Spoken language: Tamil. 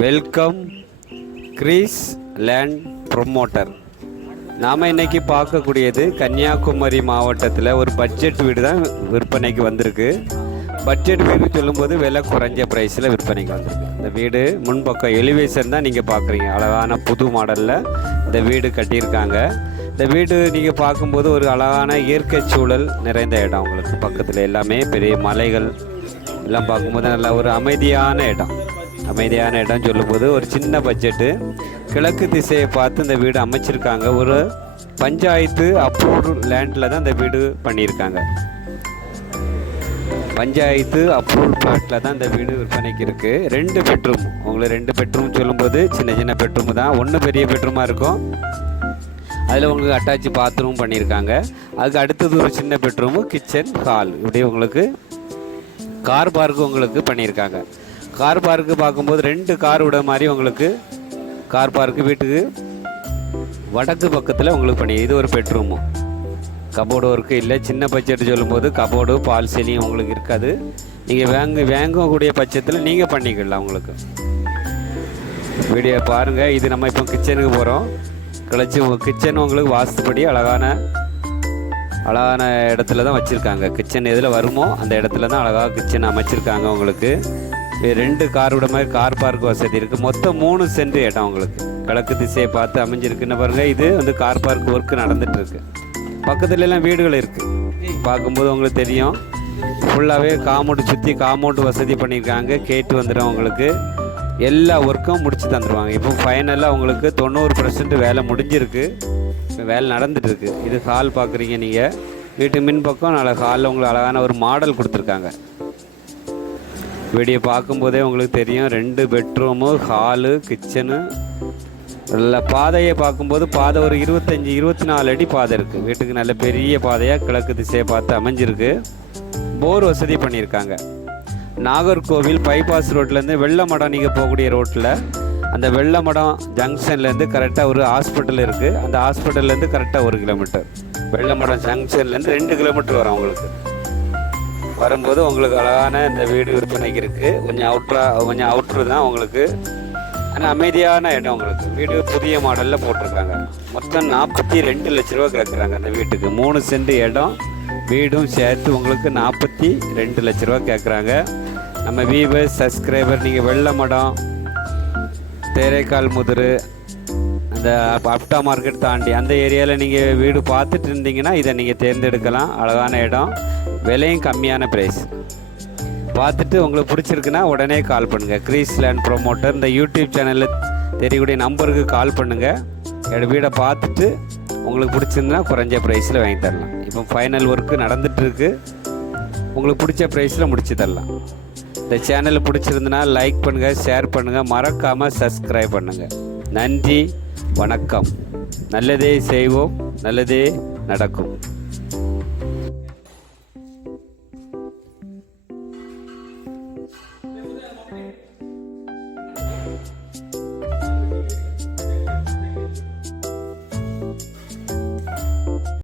வெல்கம் கிரீஸ் லேண்ட் ப்ரொமோட்டர் நாம் இன்றைக்கி பார்க்கக்கூடியது கன்னியாகுமரி மாவட்டத்தில் ஒரு பட்ஜெட் வீடு தான் விற்பனைக்கு வந்திருக்கு. பட்ஜெட் வீடு சொல்லும்போது விலை குறைஞ்ச ப்ரைஸில் விற்பனைக்கு வந்திருக்கு. இந்த வீடு முன்பக்கம் எலிவேஷன் தான் நீங்கள் பார்க்குறீங்க. அழகான புது மாடலில் இந்த வீடு கட்டியிருக்காங்க. இந்த வீடு நீங்கள் பார்க்கும்போது ஒரு அழகான இயற்கை சூழல் நிறைந்த இடம் உங்களுக்கு. பக்கத்தில் எல்லாமே பெரிய மலைகள். எல்லாம் பார்க்கும்போது நல்ல ஒரு அமைதியான இடம். அமைதியான இடம் சொல்லும்போது ஒரு சின்ன பட்ஜெட்டு கிழக்கு திசையை பார்த்து இந்த வீடு அமைச்சிருக்காங்க. ஒரு பஞ்சாயத்து அப்ரூவ்டு லேண்டில் தான் இந்த வீடு பண்ணியிருக்காங்க. பஞ்சாயத்து அப்ரூவல் பிளாட்டில் தான் இந்த வீடு விற்பனைக்கு இருக்குது ரெண்டு பெட்ரூம் உங்களுக்கு ரெண்டு பெட்ரூம் சொல்லும்போது சின்ன சின்ன பெட்ரூம் தான். ஒன்று பெரிய பெட்ரூமாக இருக்கும். அதில் உங்களுக்கு அட்டாச் பாத்ரூம் பண்ணியிருக்காங்க. அதுக்கு அடுத்தது ஒரு சின்ன பெட்ரூமு கிச்சன் ஹால் இப்படி உங்களுக்கு கார் பார்க்கு உங்களுக்கு பண்ணியிருக்காங்க. கார் பார்க்கு பார்க்கும்போது ரெண்டு கார் விட மாதிரி உங்களுக்கு கார் பார்க்கு வீட்டுக்கு வடக்கு பக்கத்தில் உங்களுக்கு பண்ணி இது ஒரு பெட்ரூமு கபோர்டு ஒர்க்கு இல்லை சின்ன பட்ஜெட் சொல்லும்போது கபோர்டு பால் செலியும் உங்களுக்கு இருக்காது. நீங்கள் வாங்க வாங்கக்கூடிய பட்சத்தில் நீங்கள் பண்ணிக்கலாம் உங்களுக்கு. வீடியோ பாருங்கள் இது நம்ம இப்போ கிச்சனுக்கு போகிறோம் கிளச்சி கிச்சன் உங்களுக்கு வாஸ்துப்படி அழகான அழகான இடத்துல தான் வச்சுருக்காங்க. கிச்சன் எதில் வருமோ அந்த இடத்துல தான் அழகாக கிச்சன் அமைச்சிருக்காங்க உங்களுக்கு. ரெண்டு கார் விட மாதிரி கார் பார்க் வசதி இருக்குது மொத்தம் மூணு சென்ட் இடம் உங்களுக்கு. கிழக்கு திசையை பார்த்து அமைஞ்சிருக்குன்னு பாருங்கள் இது வந்து கார் பார்க் ஒர்க்கு நடந்துட்டு இருக்கு. பக்கத்துல எல்லாம் வீடுகள் இருக்குது பார்க்கும்போது உங்களுக்கு தெரியும். ஃபுல்லாகவே காமௌண்ட் சுற்றி காமௌண்ட் வசதி பண்ணியிருக்காங்க. கேட்டு வந்துடும் உங்களுக்கு எல்லா ஒர்க்கும் முடிச்சு தந்துடுவாங்க இப்போ ஃபைனலாக உங்களுக்கு தொண்ணூறு பர்சன்ட் வேலை முடிஞ்சிருக்கு. வேலை நடந்துட்டு இருக்கு. இது ஹால் பார்க்குறீங்க நீங்கள் வீட்டு மின் பக்கம் நல்ல ஹாலில் உங்களுக்கு அழகான ஒரு மாடல் கொடுத்துருக்காங்க. வெடியை பார்க்கும்போதே உங்களுக்கு தெரியும். ரெண்டு பெட்ரூமு ஹாலு கிச்சனு நல்ல பாதையை பார்க்கும்போது பாதை ஒரு இருபத்தஞ்சி இருபத்தி நாலு அடி பாதை இருக்குது வீட்டுக்கு நல்ல பெரிய பாதையாக கிழக்கு திசையை பார்த்து அமைஞ்சிருக்கு. போர் வசதி பண்ணியிருக்காங்க. நாகர்கோவில் பைபாஸ் ரோட்லேருந்து வெள்ளமடம் நீங்கள் போகக்கூடிய ரோட்டில் அந்த வெள்ளமடம் ஜங்ஷன்லேருந்து கரெக்டாக ஒரு ஹாஸ்பிட்டல் இருக்குது அந்த ஹாஸ்பிட்டல்லேருந்து கரெக்டாக ஒரு கிலோமீட்டர் வெள்ளமடம் ஜங்ஷன்லேருந்து ரெண்டு கிலோமீட்டர் வரும் உங்களுக்கு வரும்போது உங்களுக்கு அழகான இந்த வீடு விற்பனைக்கு இருக்குது கொஞ்சம் அவுட்ரா கொஞ்சம் அவுட்ரு தான் உங்களுக்கு. ஆனால் அமைதியான இடம் உங்களுக்கு. வீடு புதிய மாடலில் போட்டிருக்காங்க. மொத்தம் நாற்பத்தி ரெண்டு லட்ச ரூபா கேட்குறாங்க அந்த வீட்டுக்கு. மூணு சென்ட் இடம் வீடும் சேர்த்து உங்களுக்கு நாற்பத்தி ரெண்டு லட்ச ரூபா கேட்குறாங்க நம்ம வீவர் சப்ஸ்கிரைபர் நீங்கள் வெள்ளமடம் தேரைக்கால் முதிர் அந்த அப்டா மார்க்கெட் தாண்டி அந்த ஏரியாவில் நீங்கள் வீடு பார்த்துட்டு இருந்தீங்கன்னா இதை நீங்கள் தேர்ந்தெடுக்கலாம். அழகான இடம். விலையும் கம்மியான ப்ரைஸ் பார்த்துட்டு உங்களுக்கு பிடிச்சிருக்குன்னா உடனே கால் பண்ணுங்கள் கிரீஸ் லேண்ட் ப்ரோமோட்டர் இந்த யூடியூப் சேனலில் தெரியக்கூடிய நம்பருக்கு கால் பண்ணுங்கள் என்னோடய வீடை பார்த்துட்டு உங்களுக்கு பிடிச்சிருந்தா குறைஞ்ச ப்ரைஸில் வாங்கி தரலாம். இப்போ ஃபைனல் ஒர்க்கு நடந்துகிட்ருக்கு உங்களுக்கு பிடிச்ச ப்ரைஸில் முடிச்சு தரலாம். இந்த சேனல் பிடிச்சிருந்துன்னா லைக் பண்ணுங்கள் ஷேர் பண்ணுங்கள் மறக்காமல் சப்ஸ்கிரைப் பண்ணுங்கள் நன்றி வணக்கம். நல்லதே செய்வோம் நல்லதே நடக்கும்.